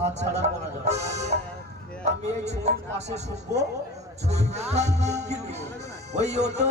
হাত ছাড়া করা যাবে। আমি এই ছবির পাশে শুনব ছবিটা ওই ওটো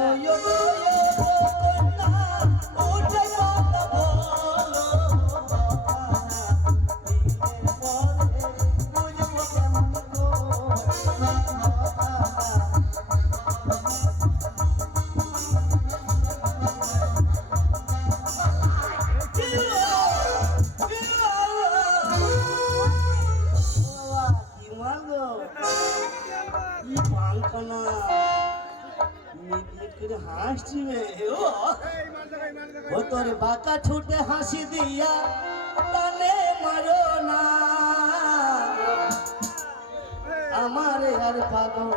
আমার আর পাগল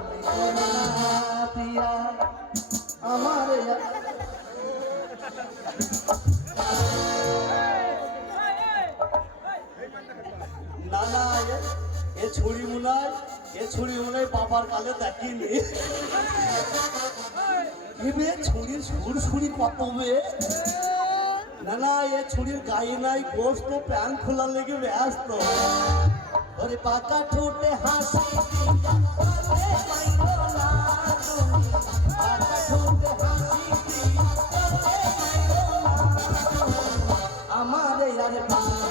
আমার না না, এ- ছুরি মুনায়, এ ছুরি মুনায় বাবার কালে দেখিনি। এবে ছুরির সুর সুরি কত বে। না না, এ ছুরির গায়ে নাই, গোস্ত প্যান খোলার লেগে ব্যস্ত। ওরে পাকা ঠোঁটে হাসি আমার কাঁদে মাইরো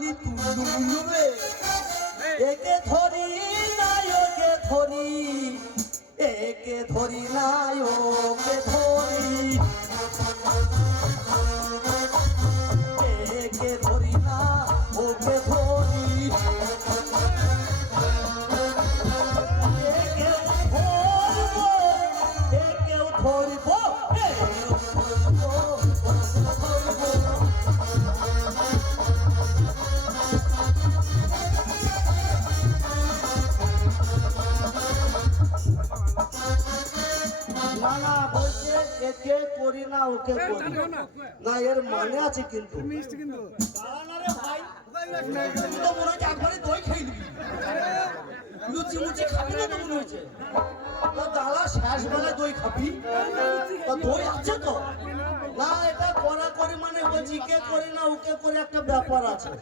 দুটো মালই একে ধরি নাই, ওকে ধরি। একে ধরি নাই, ওকে ধরি। একে ধরি না, ওকে ধরি। আছে কিন্তু। ভাই তুই তো মনে হচ্ছে একবারে দই খেয়ে নিবি লুচি মুচি খাবি না তো মনে হচ্ছে তা দাঁড়া শেষ বেলায় দই খাবি তা দই আছে তো না এটা করা করে মানে বলছি কে করে না ওকে করে একটা ব্যাপার আছে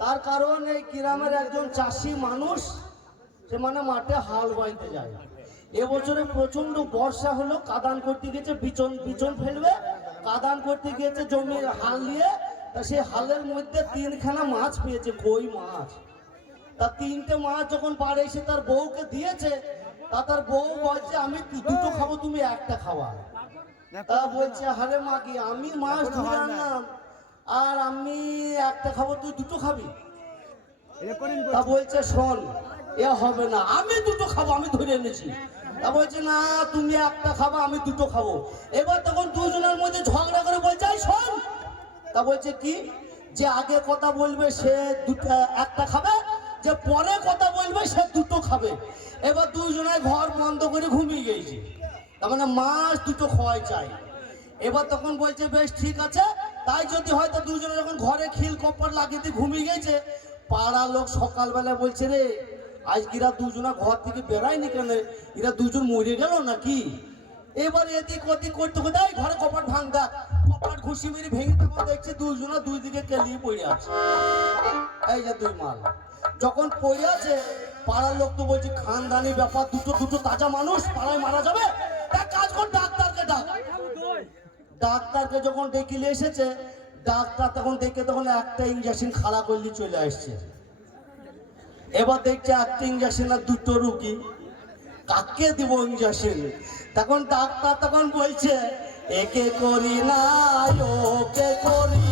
তার কারণ এই গ্রামের একজন চাষি মানুষ সে মানে মাঠে হাল বাইতে যায়। এবছরে প্রচণ্ড বর্ষা হলো কাদান করতে গেছে বিচন বিচন ফেলবে। কাদান করতে গিয়েছে জমির হাল নিয়ে তা সেই হালের মধ্যে তিনখানা মাছ পেয়েছে কই মাছ? তা তিনটে মাছ যখন বাড়ি এসে তার বউকে দিয়েছে তা তার বউ বলছে আমি দুটো খাব তুমি একটা খাওয়া। তা বলছে হারে মা কি আমি মাছ ধরে আনলাম আর আমি একটা খাব তুই দুটো খাবি? তা বলছে শোন এ হবে না আমি দুটো খাব আমি ধরে এনেছি। বলছে, না, তুমি একটা খাব, আমি দুটো খাব। এবার তখন দুজনের মধ্যে ঝগড়া করে বলছে, "এই শোন। তা বলছে, কি? যে আগে কথা বলবে, সে দুটো, একটা খাবে, যে পরে কথা বলবে, সে দুটো খাবে। এবার দুজনে ঘর বন্ধ করে ঘুমিয়ে গেছে তার মানে মাছ দুটো খাওয়াই চাই। এবার তখন বলছে, বেশ, ঠিক আছে। তাই যদি হয়তো দুজনে যখন ঘরে খিল কপ্পর লাগিয়ে দিয়ে ঘুমিয়ে গেছে পাড়া লোক সকালবেলা বলছে, রে আজ এরা দুজনা ঘর থেকে বেড়ায়নি কেন? এরা দুজন মরে গেল নাকি? এবার এদিক ওদিক করতে করতে ঘরে কপাট ভাঙদা, কপাট ঘুষি মেরে ভেঙে তখন দেখছে দুজনা দুই দিকে কেলিয়ে পড়ে আছে। এই যে দুই মাল। যখন পড়ে আছে, পাড়ার লোক তো বলছে, খানদানি ব্যাপার, দুটো দুটো তাজা মানুষ, পাড়ায় মারা যাবে? এক কাজ কর, ডাক্তারকে ডাক। ডাক্তারকে যখন ডেকে এসেছে, ডাক্তার তখন দেখে তখন একটা ইঞ্জেকশন খাড়া করলে চলে আসছে। এবার দেখছে একটা ইঞ্জেকশন আর দুটো রুগী। কাকে দিব ইঞ্জেকশন তখন ডাক্তার তখন বলছে, একে করি না, ওকে করি।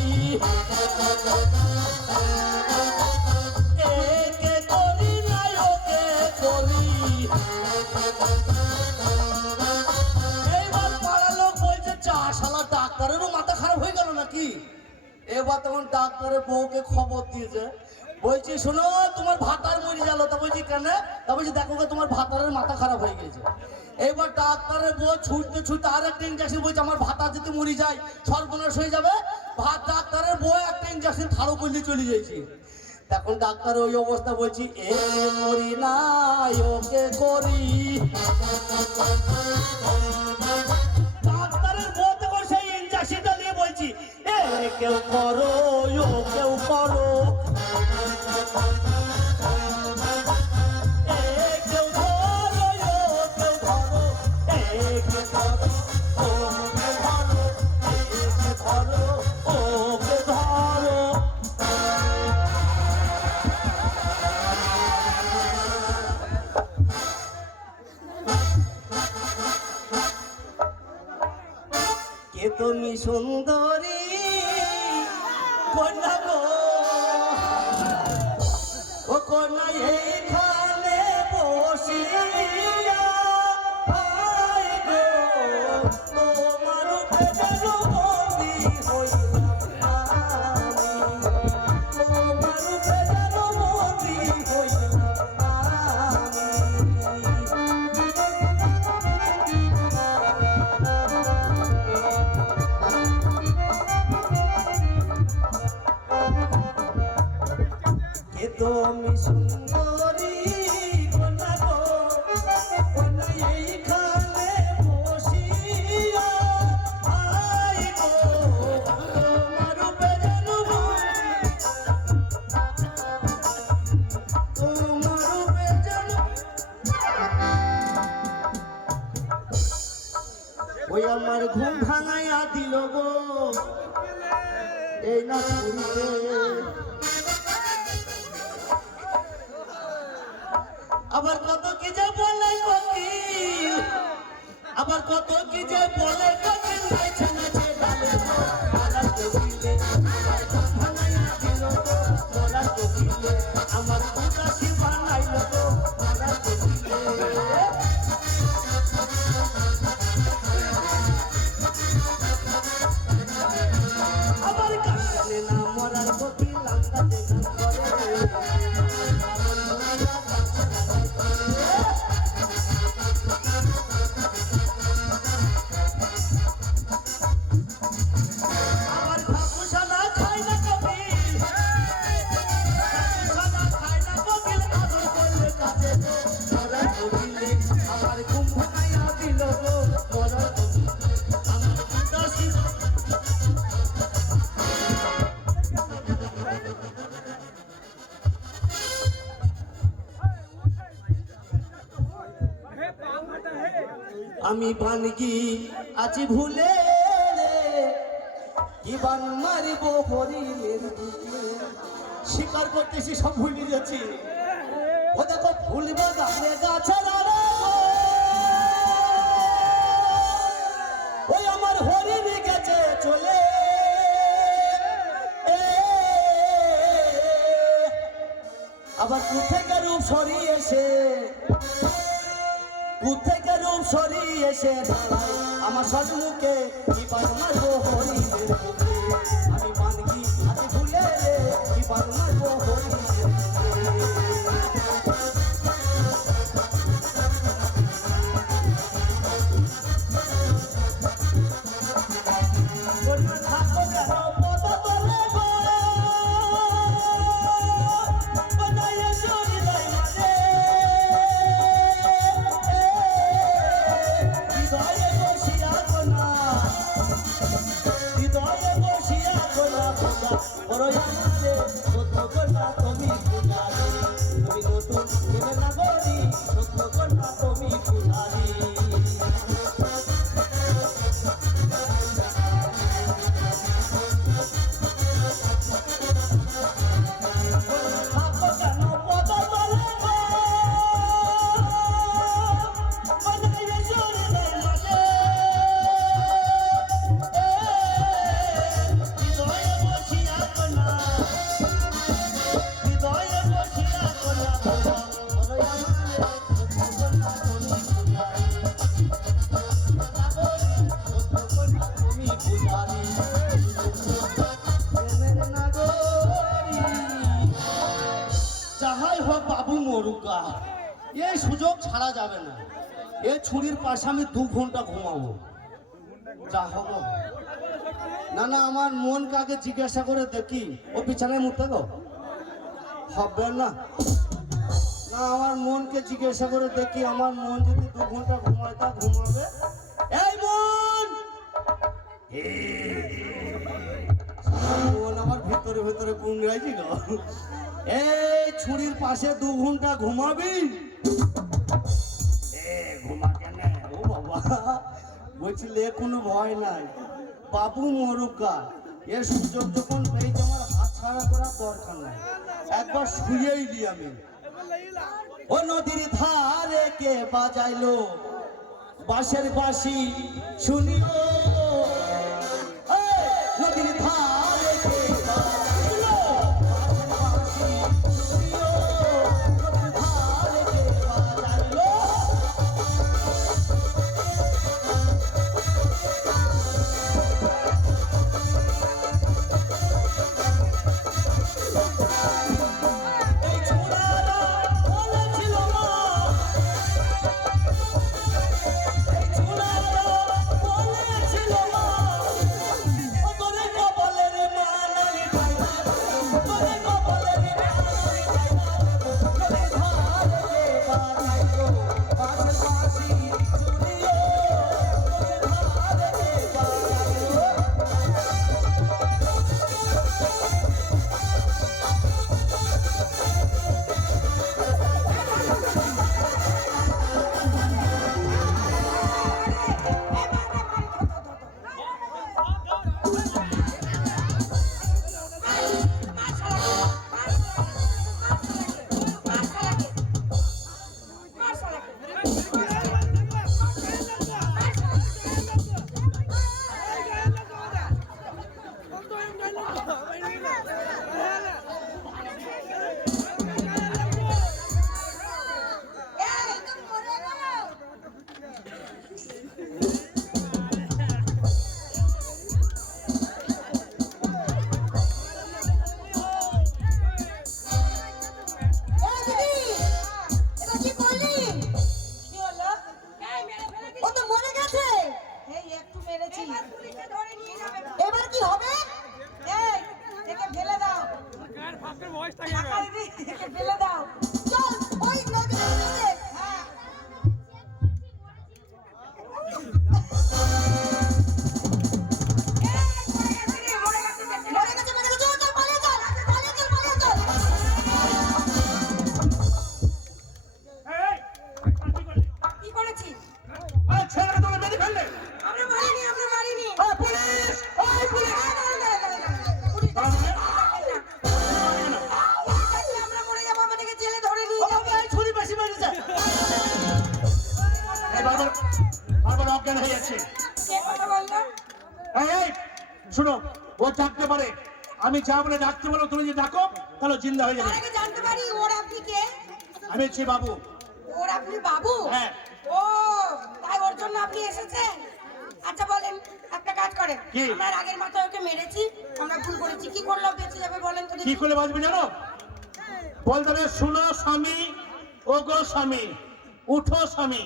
ডাক্তারেরও মাথা খারাপ হয়ে গেল নাকি? এবার তখন ডাক্তারের বউকে খবর দিয়েছে বলছি, শোনো, তোমার ভাতার মরে গেল। তা বলছি, কেন? তা বলছি, দেখো তোমার ভাতারের মাথা খারাপ হয়ে গেছে। এবার ডাক্তারের বউ ছুটতে ছুটতে আর একটা ইঞ্জেকশন বলছে, আমার ভাতা যদি মরে যায়, সর্বনাশ হয়ে যাবে। ভাত ডাক্তারের বউ একটা ইঞ্জেকশন থারো করলে চলে যাইছে। তখন ডাক্তার ওই অবস্থা বলছি, এ করি না ওকে করি। ডাক্তারের বলতে করে সেই ইঞ্জেকশনটা নিয়ে বলছি, এ কেউ করো এই না আবার কত কি যে বলে আবার কত কি যে বলে আমি বানগি আছি ভুলে রে? কি বান মারিব হরিণের বুকে। শিকার করতেছি, সব ভুলে যাচ্ছি। ও দেখো, ফুল বাগানে গাছের ওই আমার হরিণ গেছে, চলে। আবার কোথেকে রূপ সরিয়ে এসে কোথেকে রূপ সরিয়ে এসে দাঁড়ায় আমার সজমুখে এবার মারবো হরি আমি মানগি আজ ভুলে রে এবার মারবো হরিণের ছাড়া যাবে না। এ ছুরির পাশে আমি দু ঘণ্টা ঘুমাবো। যা হব। না না, আমার মন কাকে জিজ্ঞাসা করে দেখি। ও বিছানায় মুতে গো? হবে না। না, আমার মনকে জিজ্ঞাসা করে দেখি, আমার মন যদি দু ঘণ্টা ঘুমায়, তা ঘুমাবে? এই মন! মন আমার ভিতরে ভিতরে গুঙ্গাইছি গো। এই ছুরির পাশে দু ঘণ্টা ঘুমাবি? বাবা। বলছিলে, কোনো ভয় নাই। বাবু মরুকা এর সুযোগ যখন পেয়েছি, আমার হাত ছাড়া করার দরকার নাই। একবার শুয়েই দি আমি। ও নদীর ধারে কে বাজাইলো? বাঁশের বাঁশি শুনিও আমি যা বলে ডাকতে পারো তুমি যদি ডাকো তাহলে জিন্দা হয়ে যাবে। আগে জানতে পারি ওর আপনি কে? আমি হচ্ছি বাবু। ওর আপনি বাবু? হ্যাঁ। ও তাই ওর জন্য আপনি এসেছেন? আচ্ছা বলেন একটা কাজ করেন? আমরা আগের মাথায় ওকে মেরেছি আমরা ভুল করেছি। কি করলেও বেঁচে যাবে বলেন তো কি দেখি করে বাঁচবে জানো? বলতে হবে শুনো স্বামী ও গো স্বামী উঠো স্বামী।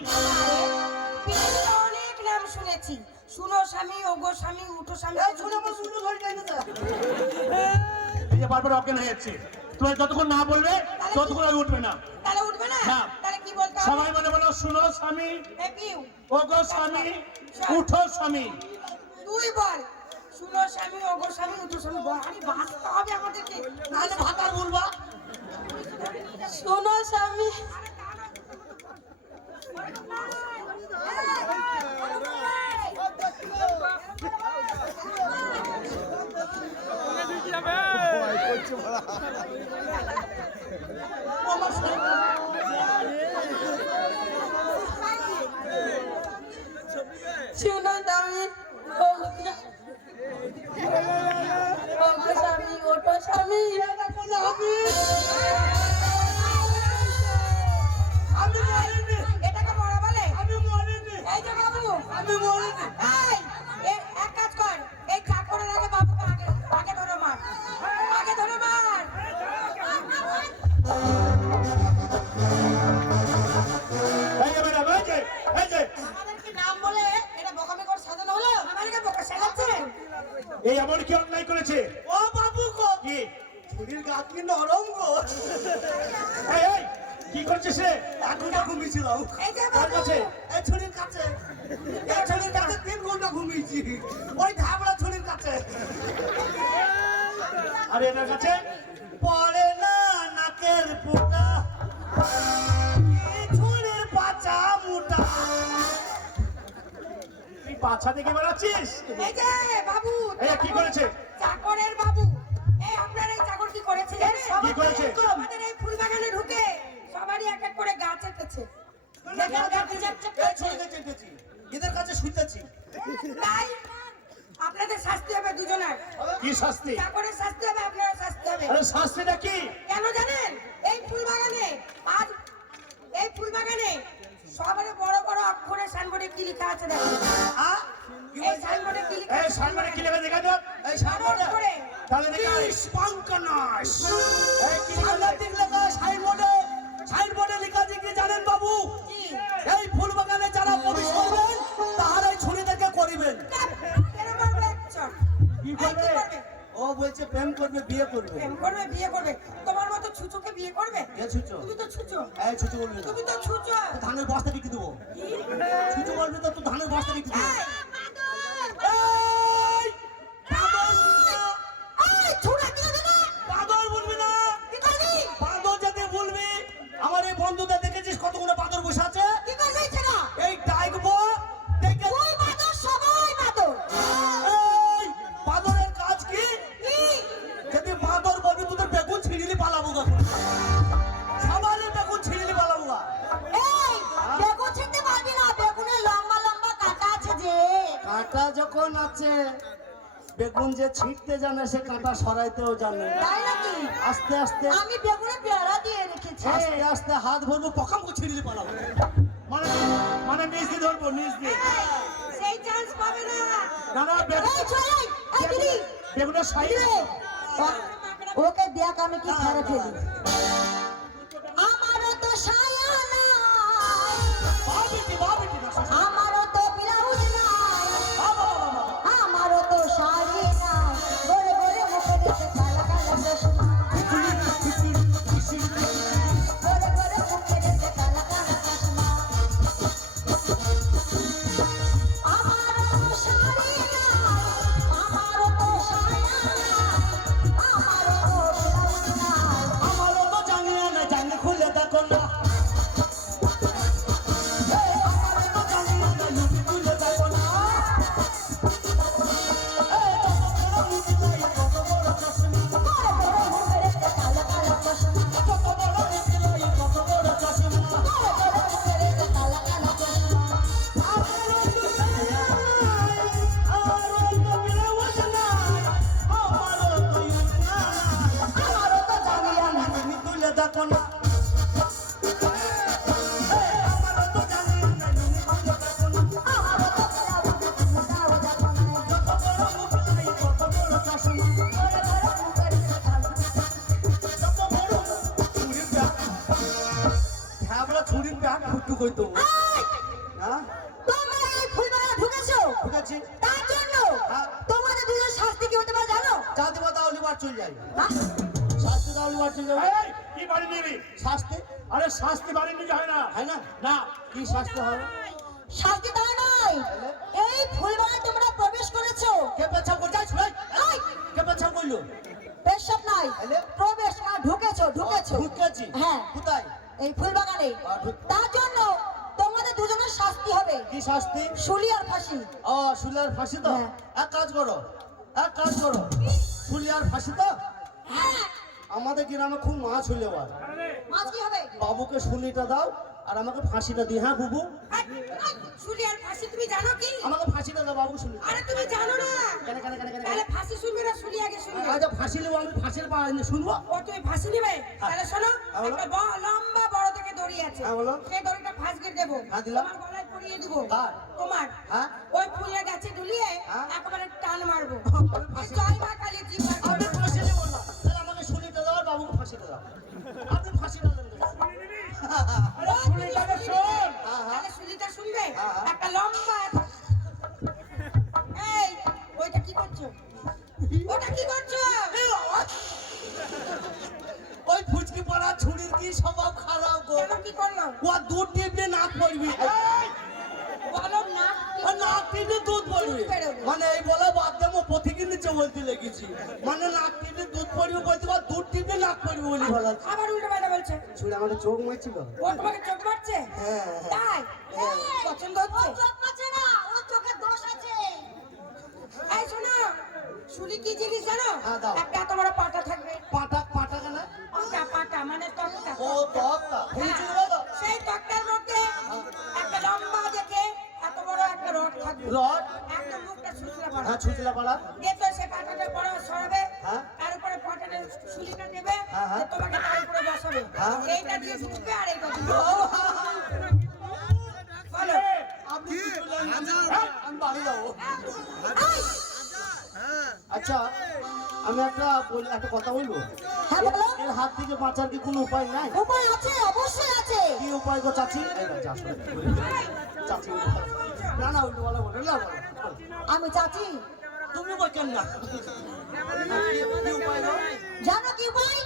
অনেক নাম শুনেছি। শুনো স্বামী ওগো স্বামী উঠো স্বামী শুনে শুনে ধরে যাই না এই যে বারবার অজ্ঞান হয়ে যাচ্ছে। তোমার যতক্ষণ না বলবে ততক্ষণ আমি উঠবে না। তাহলে উঠবে না। তাহলে কি বলতে সবাই মনে বলো শুনো স্বামী Thank you. ও গো স্বামী উঠো স্বামী। তুই বল। শুনো স্বামী ওগো স্বামী উঠো স্বামী। বল আরে বাঁচতে হবে আমাদেরকে। নাহলে ভাতার বলবা। শোনো স্বামী। শুনো দামি স্বামী ওটো স্বামী পাছা দেখে বেড়াচ্ছিস এই যে বাবু এই কি করেছে? চাকরের বাবু। এই আপনার এই চাকর কি করেছে জানেন? কি করেছে? আমাদের এই ফুল বাগানে ঢুকে সবারই এক এক করে গাছ এদের কাছে শুইতেছি। তাই আপনাদের শাস্তি হবে দুজনের। কি শাস্তি? চাকরের শাস্তি হবে আপনারও শাস্তি হবে। আরে শাস্তিটা কি? কেন জানেন? এই ফুল বাগানে আজ এই ফুল বাগানে সবারই বড় বড় অক্ষরে সাইনবোর্ডে কি লেখা আছে দেখেন আ? এই সাইনবোর্ডে কি লেখা এই আছে? কি লেখা দেখা দাও। এই সাইনবোর্ডে তাহলে দেখা স্পঙ্কনাস এই কি লেখা লেখা সাইনবোর্ডে। সাইনবোর্ডে লেখা আছে জানেন বাবু? এই ফুল বাগানে যারা প্রবেশ করবেন তাহারা এই ছুরি থেকে করিবেন কি এই করবে? ও বলছে প্রেম করবে বিয়ে করবে। প্রেম করবে বিয়ে করবে। তোমার ছুচুকে বিয়ে করবে? কে ছুচো? তুমি তো ছুচো। এই ছুচো বলবি তুমি তো ছুচো। ধানের বস্তা বিক্রি দেবো। ছুচো বলবি তো তুই ধানের বস্তা বিক্রি দেবো। কাঁটা যখন আছে বেগুন যে ছিটতে জানে সে কাঁটা সরাইতেও জানে। আস্তে আস্তে আমি বেগুনে পেয়ারা দিয়ে রেখেছি। আস্তে আস্তে হাত ভরবো পকাম করে ছিঁড়িলি পালাবো। মানে মানে নিজ দিয়ে ধরবো নিজ দিয়ে। সেই চান্স পাবে না। না না বেগুনের ও- ওকে দেখ আমি কি ছেড়ে ফেলি। ব্যাগ ফুটু হ্যাঁ? তোমরা এই ফুলবাগানে ঢুকেছো? ঠিক আছে তার জন্য হ্যাঁ। তোমাদের দুজন শাস্তি কি হতে পারে জানো? যা দেবো তাহলে বার চলে যাই। হ্যাঁ? শাস্তি তাহলে বার চলে যাবে এই, কি বাড়ি নিবি? শাস্তি? আরে শাস্তি বাড়ি নিতে হয় না। হয় না? না। কি শাস্তি হবে শাস্তি তা নয়। এই ফুলবাগানে তোমরা প্রবেশ করেছ। কে পেছাব করে যাই এই, কে পেছাব করল? পেশাব নাই। প্রবেশ না ঢুকেছো ঢুকেছো। ঢুকেছি। হ্যাঁ। কোথায়? এই ফুলবাগানে। বাগানে তার জন্য তোমাদের দুজনের শাস্তি হবে। কি শাস্তি? শুলি আর ফাঁসি। ও শুলি আর ফাঁসি তো? হ্যাঁ। এক কাজ করো এক কাজ করো। শুলি আর ফাঁসি তো? হ্যাঁ। আমাদের গ্রামে খুব মাছ হইলে বার মাছ কি হবে? বাবুকে শুলিটা দাও আর আমাকে ফাঁসিটা দিই হ্যাঁ বুবু? আই, আর ফাঁসি তুমি জানো কি? আমাকে ফাঁসিটা দাও বাবু আরে তুমি জানো না? কেন কেন কেন কেন তাহলে ফাঁসি শুনবে না আগে আচ্ছা ফাঁসি নেব আমি ফাঁসির পা শুনব? ও তুমি ফাঁসি নিবে? তাহলে শোনো হ্যাঁ, একটা লম্বা বড় থেকে দড়ি আছে। হ্যাঁ, বলো। সেই দড়িটা ফাঁস করে দেবো। হ্যাঁ, দিলাম। তোমার গলায় পরিয়ে দেবো? তোমার। হ্যাঁ? ওই ফুলের গাছে ঝুলিয়ে হ্যাঁ? একেবারে টান মারবো। ফাঁসি- জয় মা কালী আমি নেব না। তাহলে আমাকে দাও আর বাবুকে ফাঁসিটা দাও। আপনি ফাঁসিটা হ্যাঁ। তাহলে শুলিটা শুনবে। একটা লম্বা এই ওইটা কি করছ? ওটা কি করছ? ওই ফুচকি পড়া ছুরির কি স্বভাব খারাপ গো? কি করলাম? ও দুধ টিপে নাক পড়বি। না ও দুধ পড়বি। মানে এই বলে বাদ দেবো পথিকে নিচে বলতে লেগেছি। মানে নাক দুধ পড়বি বলতে পার দুধ টিপে নাক পড়বি বলি বলা আবার উল্টো পাল্টা বলছে। ছুরি আমাকে চোখ মারছিল। ও তোমাকে চোখ মারছে? হ্যাঁ, হ্যাঁ। তাই? হ্যাঁ। পছন্দ হচ্ছে? চোখ মারছে না ও চোখে দোষ আছে। এই শোনো শুলি কি জিনিস জানো? হ্যাঁ, একটা পাটা রড। একটা মুখটা পড়া। হ্যাঁ ছুচলা পাড়া। দেখো সে পাটাটা পড়া সরাবে হ্যাঁ। তার উপরে পাটাটা নেবে হ্যাঁ, হ্যাঁ। তোমাকে তার উপরে বসাবে। হ্যাঁ। এইটা দিয়ে ঢুকবে আর এইটা দিয়ে বলো আপনি কি? বললেন? আমি বাড়ি যাব। আচ্ছা আমি একটা বল- একটা কথা বলব? হ্যাঁ এর হাত থেকে বাঁচার কি কোনো উপায় নাই? উপায় আছে অবশ্যই আছে। কি উপায় গো চাচি? যা। চাচি। না না উল্টো বলা না। আমি চাচি তুমি বলছেন না? জানো কি উপায়?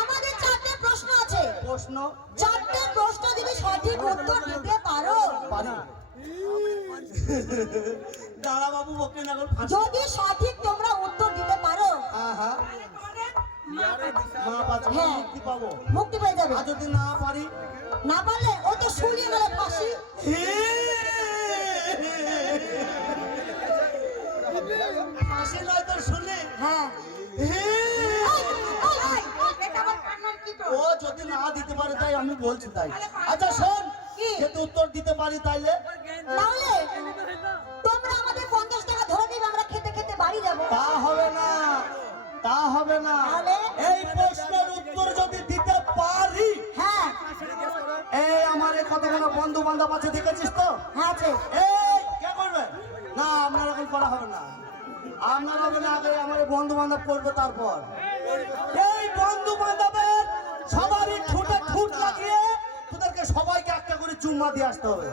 আমাদের চারটে প্রশ্ন আছে। প্রশ্ন? চারটে প্রশ্ন যদি সঠিক উত্তর দিতে পারো। পারি। দাঁড়া বাবু বকে না গো যদি সঠিক তোমরা উত্তর দিতে পারো। হ্যাঁ হ্যাঁ। হ্যাঁ। মুক্তি পাবো। মুক্তি পেয়ে যাবে। আর যদি না পারি? না পারলে ও তো শুনিয়ে গেলে ফাঁসি। যদি না দিতে পারে তাই আমি বলছি তাই। আচ্ছা শোন? যদি উত্তর দিতে পারি তাইলে? তাহলে তোমরা আমাদের পঞ্চাশ টাকা ধরে দিবে আমরা খেতে খেতে বাড়ি যাব। তা হবে না তা হবে না। এই প্রশ্নের উত্তর যদি দিতে পারি হ্যাঁ। এই আমার এই কতগুলো বন্ধু বান্ধব আছে দেখেছিস তো? হ্যাঁ আছে। এই কে করবে? না আপনার এখন করা হবে না। আপনার হবে না আগে আমার বন্ধু বান্ধব করবে তারপর। এই বন্ধু বান্ধবের সবারই ঠুটে ঠুট লাগিয়ে তোদেরকে সবাইকে একটা করে চুম্মা দিয়ে আসতে হবে।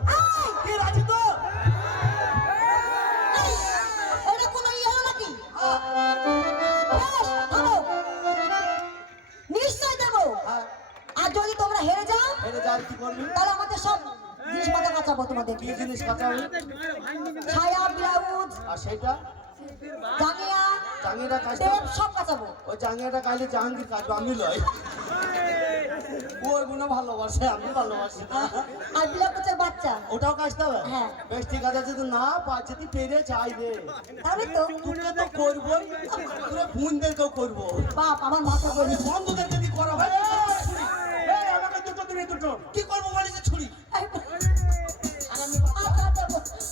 কি রাজি তো? এই, এটা কোনো ইয়ে। নিশ্চয় দেবো। হ্যাঁ। আর যদি তোমরা হেরে যাও হেরে যাই কি করবি? তাহলে আমাদের সব জিনিস মাথা কাচাবো তোমাদের কি জিনিস কাঁচা হবে ছায়া ব্লাউজ। আর সেটা? জাঙ্গিয়া জাঙ্গিটা কাজটা টেপ সব কাচাবো ওই জাঙ্গিয়াটা কাইলে জাহাঙ্গীর কাজবে আমি লয়। ও ওইগুলো ভালোবাসে আমি ভালোবাসি না। আর ব্লাউজের বাচ্চা। ওটাও কাজতে হবে? হ্যাঁ। বেশ ঠিক আছে যদি না পাচ্ছে তুই পেরে চাই রে। তাহলে তো তোকে তো করবোই তোরা বোনদেরকেও করব। বাপ আমার মাথা বলি বন্ধুদেরকে দিয়ে করা এই আমাকে দুটো দিবি দুটো। কি করব বলিস ছুরি?